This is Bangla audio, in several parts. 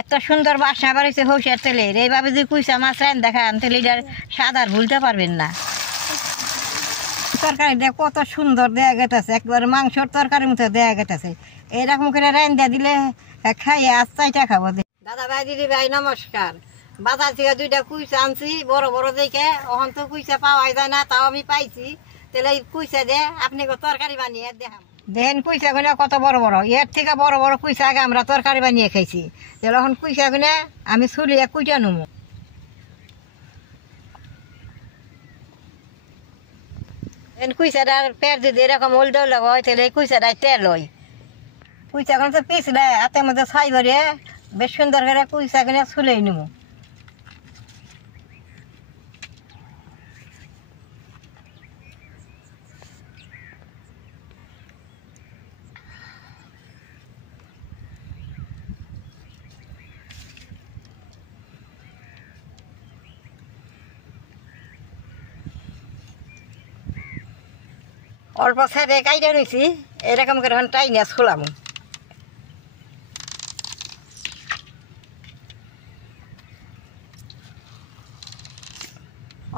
এত সুন্দর বাসনা বাড়িছে সরষের তেলের, এইভাবে যদি কুইচা মাছ রান দেখান তাহলে এটার স্বাদ আর ভুলতে পারবেন না। তরকারিটা কত সুন্দর দেয়া গেতেছে, একবার মাংসর তরকারির মতো দেয়া গেতেছে। এরকম করে রান দিয়ে দিলে খাইয়ে আস্তাইটা খাবো। দাদা ভাই, দিদি ভাই, নমস্কার। বাজার থেকে দুইটা কুইচা আনছি বড় বড় দেখে, ওখান তো কুইচা পাওয়া যায় না, তাও আমি পাইছি। তাহলে এই কুইচা দিয়ে আপনি তরকারি বানিয়ে দেখাম। দেখেন কুইচা গুলো কত বড় বড়, এর থেকে বড় বড় কুইচা আগে আমরা তরকারি বানিয়ে খাইছি। তাহলে এখন কুইচা গুলো আমি ছুলিয়ে কুইটা নেবো। কুইচাটার পেট যদি এরকম উল্টো হয় তাহলে এই কুইচাটায় তেল হয়। কুইচা গুলো তো পিছলে হাতের মধ্যে ছাই ভরিয়ে বেশ সুন্দর করে কুইচা গুলো ছুলেই নেবো। অল্প সাইডে কাইটা রয়েছি, এরকম করে টাইনে ছোলাম।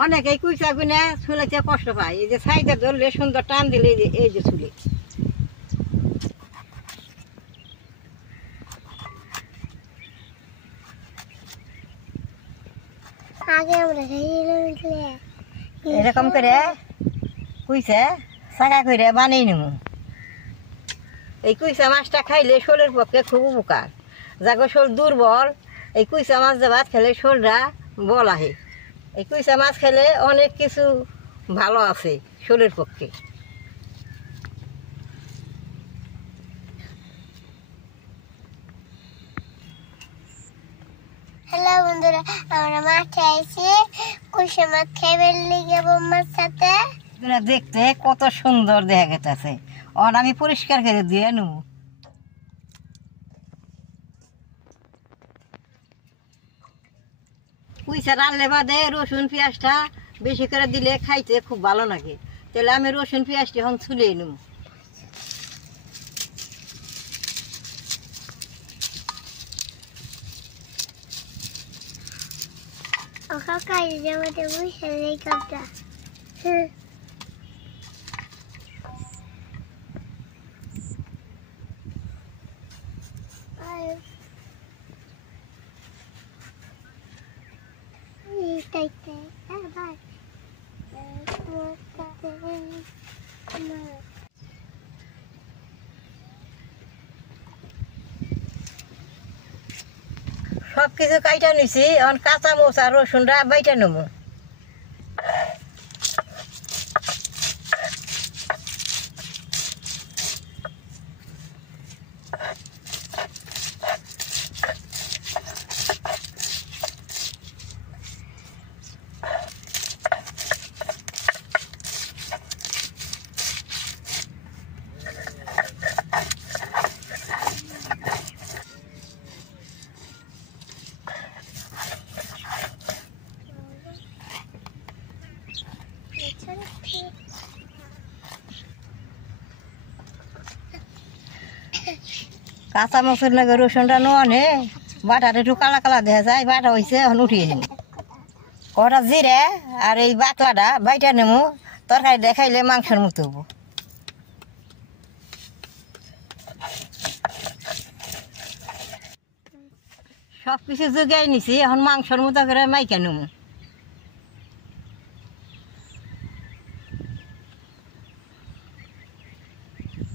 অনেকে কুইচা গুনে ছুলাইতে কষ্ট পায়, এই যে সাইডে ধরলে সুন্দর টান দিলে এই যে ছুলে। এরকম করে কুইচা সাকা করে বানিয়ে নেব। এই কুইচা মাছটা খাইলে শরীরের পক্ষে খুব উপকার। যাকে শরীর দুর্বল, এই কুইচা মাছ দিয়ে ভাত খেলে শরীরটা বল আহে। এই কুইচা মাছ খেলে অনেক কিছু ভালো আছে শরীরের পক্ষে। হ্যালো বন্ধুরা, আমরা মাঠে আইছি কুইচা মাছ খাইবার লিগে বম্মার সাথে। দেখতে কত সুন্দর দেখা গেছে, আমি পরিষ্কার করে দিয়ে নেব। কুইচা রান্নলে বাদে রসুন পেঁয়াজটা বেশি করে দিলে খাইতে খুব ভালো লাগে। তাহলে আমি রসুন পেঁয়াজটি এখন ছুলিয়ে নেব। ওখানে কাজে যাওয়াতে বসে এই কাপটা সবকিছু কাইটা নিছি, এখন কাঁচা মরিচ আর রসুনটা বাইটা নেবো। কাঁচা মরিচের লাগে রসুনটা নে বাটাটা একটু কালা কালা দেখা যায়, বাটা হয়েছে এখন উঠিয়ে নিন। কটা জিরে আর এই বাটলাটা বাইটা নেবো, তরকারি দেখাইলে মাংসের মতো হবো। সব কিছু জোগাই নিছি, এখন মাংসের মতো করে মাইকা নেবো।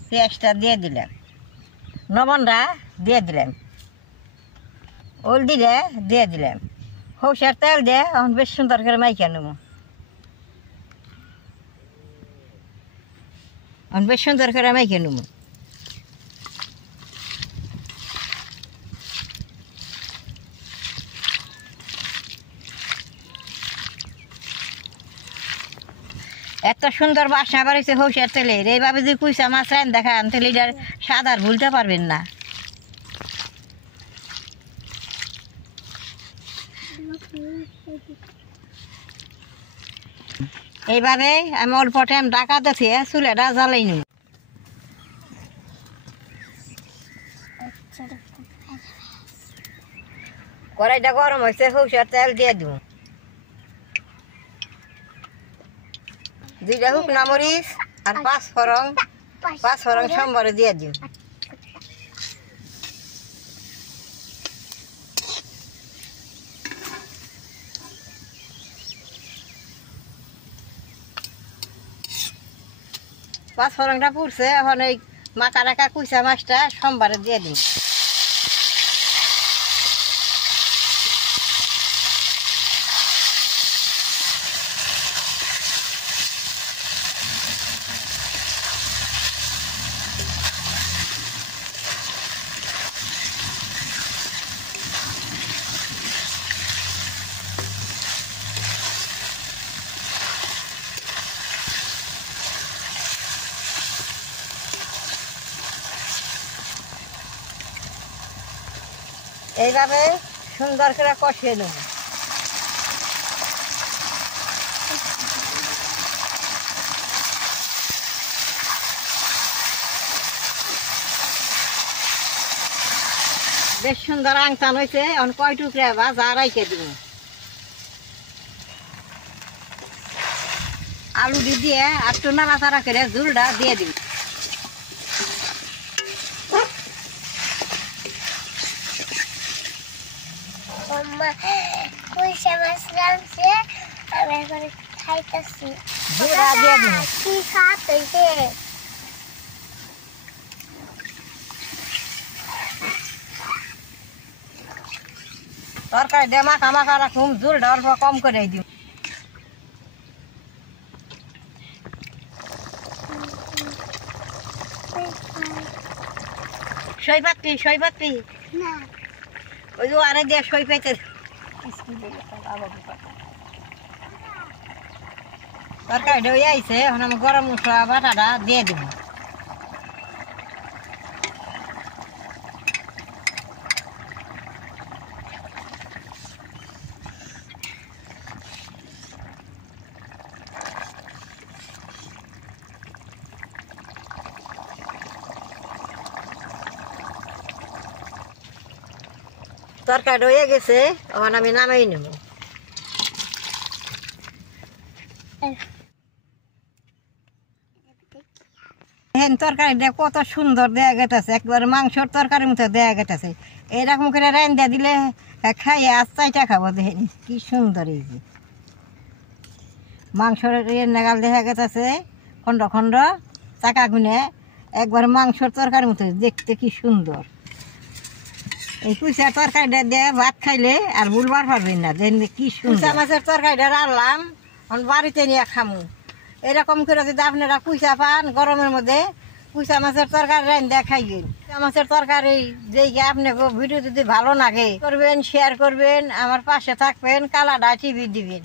পেঁয়াজটা দিয়ে দিলাম, লবণটা দিয়ে দিলাম, হলদিটা দিয়ে দিলাম, সরষের তেল দিয়ে এখন বেশ সুন্দর করে মাইকা নেব। এখন বেশ সুন্দর করে মাইকা নেব। এত সুন্দর বাসনা বাড়িছে সরষের তেলের, এইভাবে যদি কুইচা মাছ রান দেখান তাহলে এটার স্বাদ আর ভুলতে পারবেন না। এইভাবে আমি অল্প টাইম ঢাকা দিয়ে চুলাটা জ্বালাই নিব। কড়াইটা গরম হয়েছে, সরষের তেল দিয়ে দিব। 2টা শুকনা মরিচ আর 5 ফোড়ন সম্বরে দিয়ে দিব। পাঁচ ফোড়নটা পুড়ছে, এখন এই মাখা রাখা কুইচা মাছটা সম্বারে দিয়ে দিন। এইভাবে সুন্দর করে কষিয়ে নেব। বেশ সুন্দর আংটান হয়েছে, এখন কয় টুকরা ভাজা রাইখে দিব। আলু দিয়ে আর একটু নাড়াচাড়া করে ঝুলটা দিয়ে দিব। কুইশা মাছ রাঁধছে, আমি এখন খাইতেছি। ঝুলটা দিয়ে দিব। কি স্বাদ হয়েছে! তরকারি দিয়ে মাখা মাখা রাখুন, ঝুলটা অল্প কম করে দিব। সই পাত্রি না, ওই যে আরে দিয়ে সই পাইতে তরকারিটা হয়ে আইছে, এখন আমি গরম মশলা বাটাটা দিয়ে দিব। তরকারিটা হয়ে গেছে, এখন আমি নামাই নেব। তরকারিটা কত সুন্দর দেয়া গেছে, একবার মাংসর তরকারির মতো দেয়া গেছে। এরকম করে রান্না দিলে খাইয়ে আস্তাইটা খাবো। দেখেন কি সুন্দর, এই যে মাংসর নাগাল দেখা গেছে খন্ড খন্ড চাকা গুনে, একবার মাংসর তরকারির মতো দেখতে কি সুন্দর। এই কুইচা তরকারিটা দিয়ে ভাত খাইলে আর ভুলবার পারবেন না। দেখেন কি সুন্দর মাছের তরকারিটা রান্নাম, বাড়িতে নিয়ে খামু। এরকম করে যদি আপনারা কুইচা পান গরমের মধ্যে, কুইচা মাছের তরকারি রান্না খাইবেন। মাছের তরকারি যে আপনাকে ভিডিও যদি ভালো লাগে করবেন, শেয়ার করবেন, আমার পাশে থাকবেন, কালাডা টিভি দিবেন।